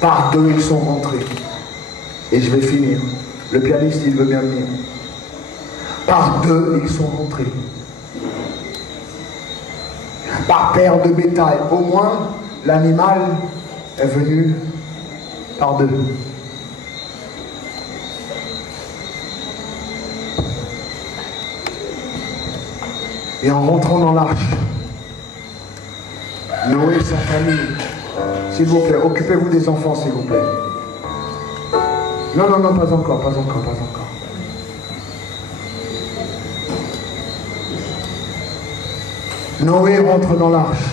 Par deux, ils sont rentrés. Et je vais finir. Le pianiste, il veut bien venir. Par deux, ils sont rentrés. Par paire de bétail. Au moins, l'animal est venu par deux. Et en rentrant dans l'arche, Noé et sa famille, s'il vous plaît, occupez-vous des enfants, s'il vous plaît. Non, non, non, pas encore, pas encore, pas encore. Noé rentre dans l'arche.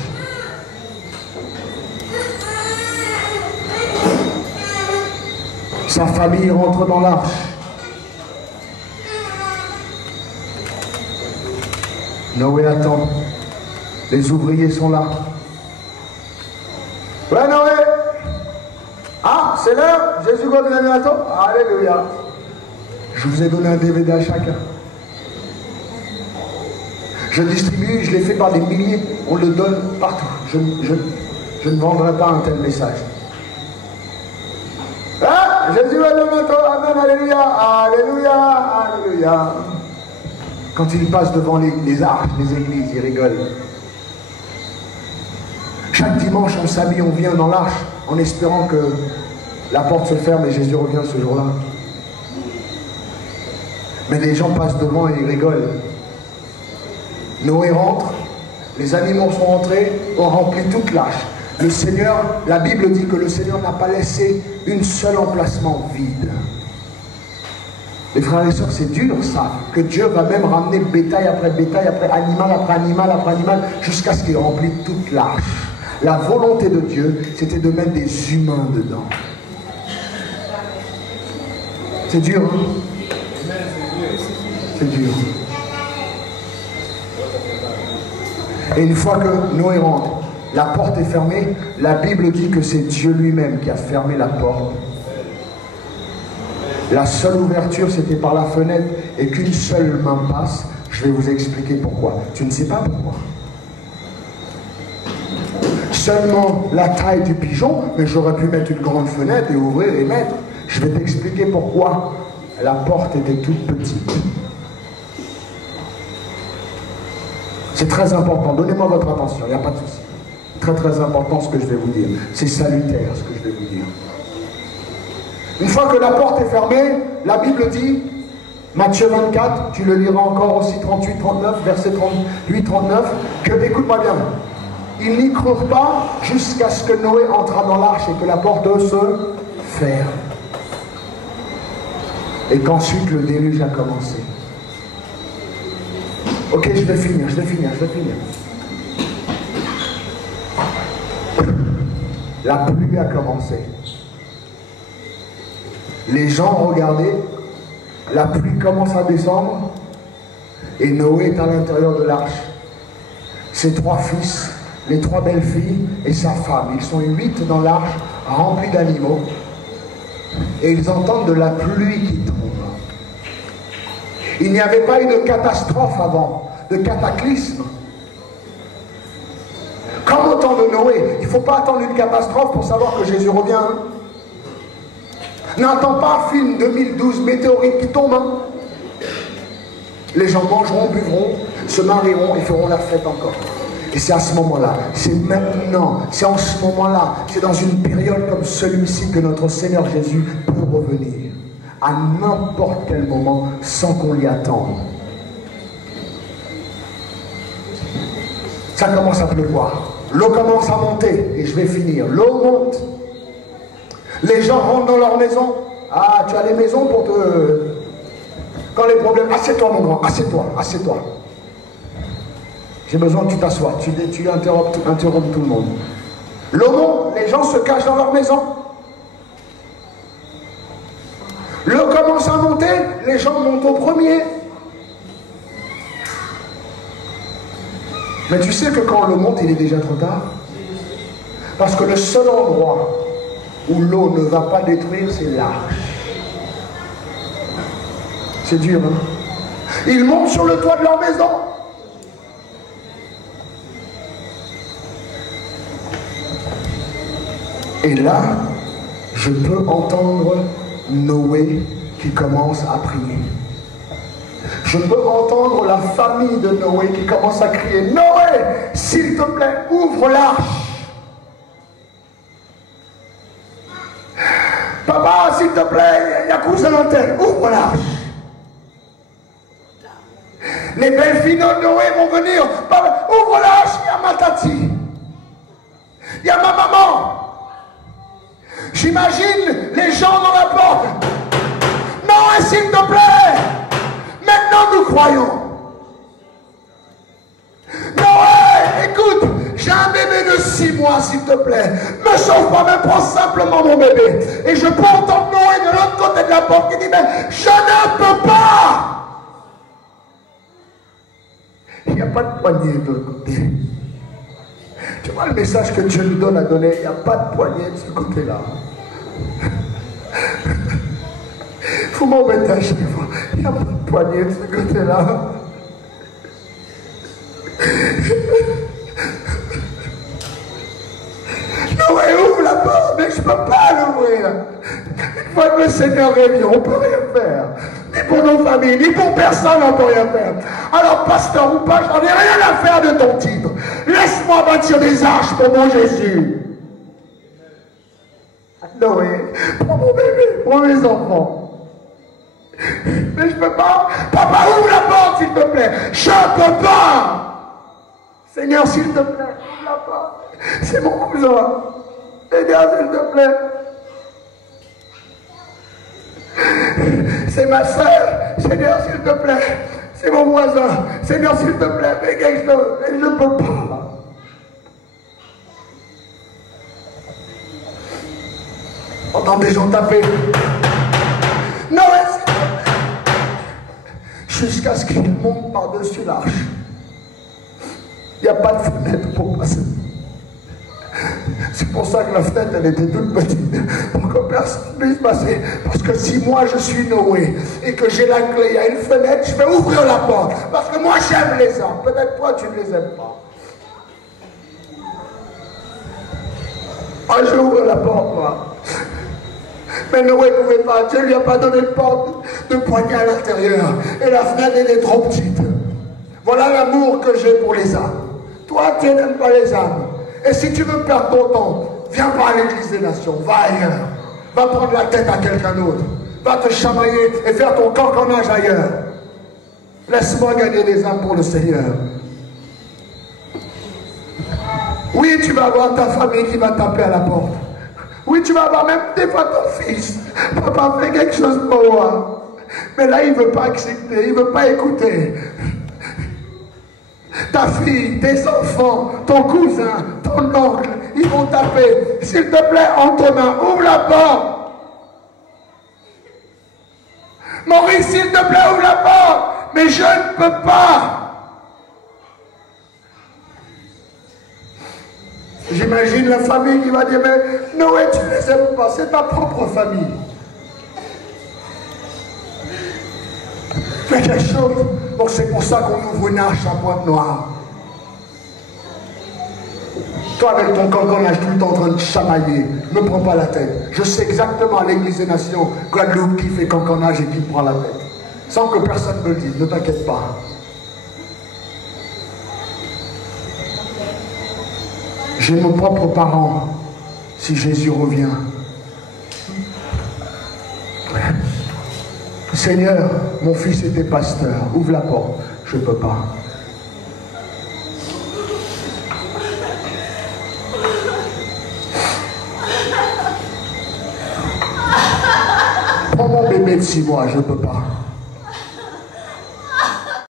Sa famille rentre dans l'arche. Noé attend. Les ouvriers sont là. Ouais, Noé. Ah, c'est l'heure. Jésus va venir bientôt. Alléluia. Je vous ai donné un DVD à chacun. Je distribue, je l'ai fait par des milliers. On le donne partout. Je ne vendrai pas un tel message. Ah, Jésus va venir bientôt. Amen, alléluia. Alléluia, alléluia. Quand il passe devant les arches, les églises, il rigole. Chaque dimanche, on s'habille, on vient dans l'arche en espérant que la porte se ferme et Jésus revient ce jour-là. Mais les gens passent devant et ils rigolent. Noé rentre, les animaux sont rentrés, ont rempli toute l'arche. Le Seigneur, la Bible dit que le Seigneur n'a pas laissé une seule emplacement vide. Les frères et sœurs, c'est dur ça, que Dieu va même ramener bétail après animal après animal après animal, jusqu'à ce qu'il remplisse toute l'arche. La volonté de Dieu, c'était de mettre des humains dedans. C'est dur, hein? C'est dur. Et une fois que Noé rentre, la porte est fermée, la Bible dit que c'est Dieu lui-même qui a fermé la porte. La seule ouverture, c'était par la fenêtre, et qu'une seule main passe. Je vais vous expliquer pourquoi. Tu ne sais pas pourquoi. Seulement la taille du pigeon, mais j'aurais pu mettre une grande fenêtre et ouvrir et mettre. Je vais t'expliquer pourquoi la porte était toute petite. C'est très important. Donnez-moi votre attention, il n'y a pas de souci. Très très important ce que je vais vous dire. C'est salutaire ce que je vais vous dire. Une fois que la porte est fermée, la Bible dit, Matthieu 24, tu le liras encore aussi 38-39, verset 38-39, que, écoute-moi bien, ils n'y crurent pas jusqu'à ce que Noé entra dans l'arche et que la porte se ferme. Et qu'ensuite le déluge a commencé. Ok, je vais finir. La pluie a commencé. Les gens regardaient, la pluie commence à descendre et Noé est à l'intérieur de l'arche. Ses trois fils, les trois belles filles et sa femme, ils sont 8 dans l'arche, remplis d'animaux, et ils entendent de la pluie qui tombe. Il n'y avait pas eu de catastrophe avant, de cataclysme. Comme au temps de Noé, il ne faut pas attendre une catastrophe pour savoir que Jésus revient. Hein? N'attends pas un film 2012 météorite qui tombe. Hein? Les gens mangeront, buvront, se marieront et feront la fête encore. Et c'est à ce moment-là, c'est maintenant, c'est en ce moment-là, c'est dans une période comme celui-ci que notre Seigneur Jésus peut revenir. À n'importe quel moment, sans qu'on l'y attende. Ça commence à pleuvoir. L'eau commence à monter, et je vais finir. L'eau monte. Les gens rentrent dans leur maison. Ah, tu as les maisons pour te... Quand les problèmes... Assieds-toi, mon grand, assieds-toi, assieds-toi. J'ai besoin que tu t'assoies. Tu interrompes tout le monde. L'eau monte, les gens se cachent dans leur maison. L'eau commence à monter, les gens montent au premier. Mais tu sais que quand l'eau monte, il est déjà trop tard. Parce que le seul endroit où l'eau ne va pas détruire, c'est l'arche. C'est dur, hein? Ils montent sur le toit de leur maison. Et là, Je peux entendre Noé qui commence à prier. Je peux entendre la famille de Noé qui commence à crier, Noé, s'il te plaît, ouvre l'arche. Papa, s'il te plaît, il y a cousin l'antenne, ouvre l'arche. Les belles filles de Noé vont venir, papa, ouvre l'arche, il y a ma tati. Il y a ma maman. J'imagine les gens dans la porte. Noé, s'il te plaît. Maintenant, nous croyons. Noé, écoute, j'ai un bébé de 6 mois, s'il te plaît. Me sauve pas, mais prends simplement mon bébé. Et je peux entendre Noé de l'autre côté de la porte qui dit, mais je ne peux pas. Il n'y a pas de poignée de l'autre côté. Tu vois le message que Dieu nous donne à donner, il n'y a pas de poignée de ce côté-là. Il faut m'embêter à chaque fois. Il n'y a pas de poignée de ce côté-là. Noé, ouvre la porte, mais je ne peux pas l'ouvrir. Une fois que le Seigneur est venu, on ne peut rien faire. Ni pour nos familles, ni pour personne, on ne peut rien faire. Alors, pasteur ou pas, j'en ai rien à faire de ton titre. Laisse-moi bâtir des arches pour mon Jésus. Noé, pour mon bébé, pour mes enfants. Mais je ne peux pas. Papa, ouvre la porte, s'il te plaît. Je ne peux pas. Seigneur, s'il te plaît, ouvre la porte. C'est mon cousin. Seigneur, s'il te plaît. C'est ma soeur. Seigneur, s'il te plaît. C'est mon voisin. Seigneur, s'il te plaît, fais quelque chose. Mais je ne peux pas. Entends des gens taper. Non, jusqu'à ce qu'il monte par-dessus l'arche. Il n'y a pas de fenêtre pour passer. C'est pour ça que la fenêtre, elle était toute petite. Pour que personne ne puisse passer. Parce que si moi je suis Noé et que j'ai la clé, il y a une fenêtre, je vais ouvrir la porte. Parce que moi j'aime les hommes. Peut-être toi tu ne les aimes pas. Moi je vais ouvrir la porte, moi. Mais Noé ne pouvait pas. Dieu ne lui a pas donné de porte de poignée à l'intérieur. Et la fenêtre, elle est trop petite. Voilà l'amour que j'ai pour les âmes. Toi, tu n'aimes pas les âmes. Et si tu veux perdre ton temps, viens pas à l'église des nations. Va ailleurs. Va prendre la tête à quelqu'un d'autre. Va te chamailler et faire ton cancannage ailleurs. Laisse-moi gagner des âmes pour le Seigneur. Oui, tu vas avoir ta famille qui va taper à la porte. Oui, tu vas avoir même des fois ton fils. Papa, fais quelque chose pour moi. Mais là, il ne veut pas accepter, il ne veut pas écouter. Ta fille, tes enfants, ton cousin, ton oncle, ils vont taper. S'il te plaît, entre tes mains, ouvre la porte. Maurice, s'il te plaît, ouvre la porte. Mais je ne peux pas. J'imagine la famille qui va dire, mais Noé, tu ne les aimes pas, c'est ta propre famille. Fais quelque chose. Donc c'est pour ça qu'on ouvre une arche à Pointe-Noire. Toi avec ton cancannage tout le temps en train de chamailler, ne me prends pas la tête. Je sais exactement à l'église des nations, Guadeloupe qui fait cancannage et qui me prend la tête. Sans que personne me le dise, ne t'inquiète pas. J'ai mes propres parents si Jésus revient. Seigneur, mon fils était pasteur. Ouvre la porte. Je ne peux pas. Prends mon bébé de 6 mois. Je ne peux pas.